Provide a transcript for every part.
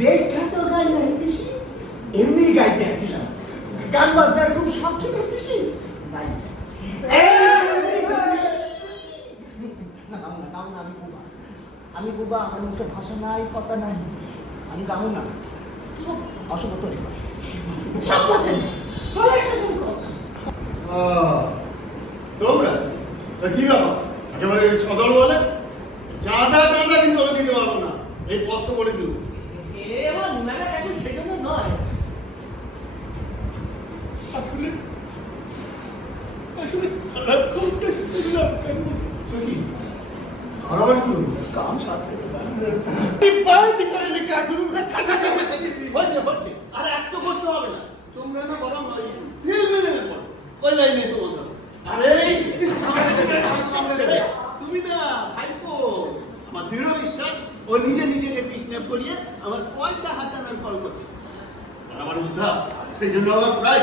দেখা তো গাই নাই পিসি, এমনি গাইতে আসছিলাম। গান বাজনার খুব শখ ছিল পিসি, গাই। আমি বুবা, আমার মুখে ভাষা নাই, কথা নাই, আমি গাবো না। সব অশুভ তৈরি করে সব বোঝেন। চলে এসে তোমরা কি বাবা একেবারে সদল বলে চাঁদা টাদা কিন্তু আমি দিতে পারবো না, এই কষ্ট করে দিল। এমন মেলা এখন সেজন্য নয়, আসলে খারাপ খবরটা শুনলাম কেন কি আর আবার কি কাম সারছে বলছে আর এত করতে হবে না, তোমরা না বরং ওই ফিল্মে নেমে পড়ো, ওই লাইনে তোমাদের। আরে তুমি না ভাইপো, আমার দৃঢ় বিশ্বাস ও নিজে নিজেকে কিডন্যাপ করিয়ে আমার পয়সা হাতানোর কল করছে, আর আমার উদ্ধার, সেই জন্য আমার প্রায়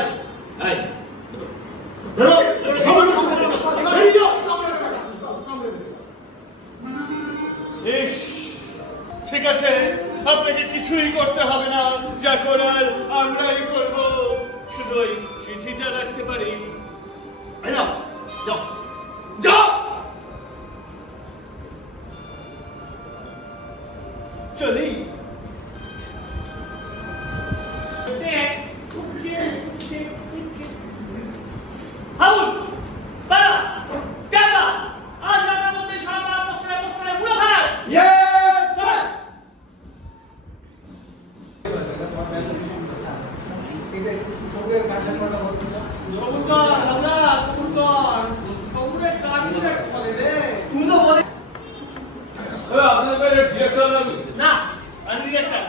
ঠিক আছে, আপনাকে কিছুই করতে হবে না, যা করার আমরাই করব, শুধু ওই চিঠিটা রাখতে পারি। যাও যাও যাও চলি। হাউল বাড়া টাকা আজ রাতের মধ্যে সারা পাড়া পোস্টারে পোস্টারে মুড়ে ভাই। Yes sir. তুই তো বলে আপনাদের ডিরেক্টর আমি না, আমি ডিরেক্টর।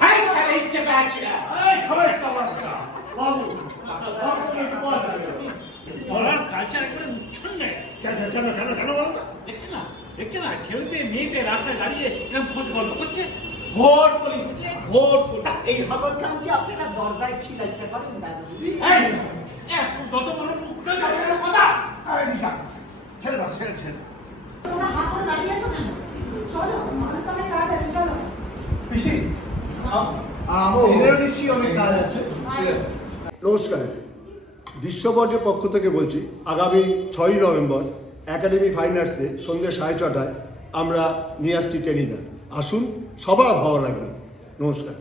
হাই ছাড়া ইসকে বাঁচিয়া এই খবর খবর বাবু ওরা কালচার একবারে উচ্ছন্ন। কেন কেন কেন কেন বলো তো? দেখছে না ছেলেতে মেয়েতে রাস্তায় দাঁড়িয়ে এরকম খোঁজ গল্প করছে, ভোট করি ভোট করি। এই খবর কাম কি আপনারা দরজায় খিলাইতে পারেন দাদা? যত বড় মুখটা যত বড় কথা। ছেড়ে দাও ছেড়ে ছেড়ে। তোমরা হাত করে দাঁড়িয়ে আছো কেন? চলো, আমার তো অনেক কাজ আছে, চলো। পিসি এদেরও নিশ্চয়ই অনেক কাজ আছে। নমস্কার, দৃশ্যপটের পক্ষ থেকে বলছি, আগামী 6ই নভেম্বর একাডেমি ফাইন আর্টসে সন্ধ্যে 6:30টায় আমরা নিয়ে আসছি টেনিদা। আসুন, সবার ভালো লাগবে। নমস্কার।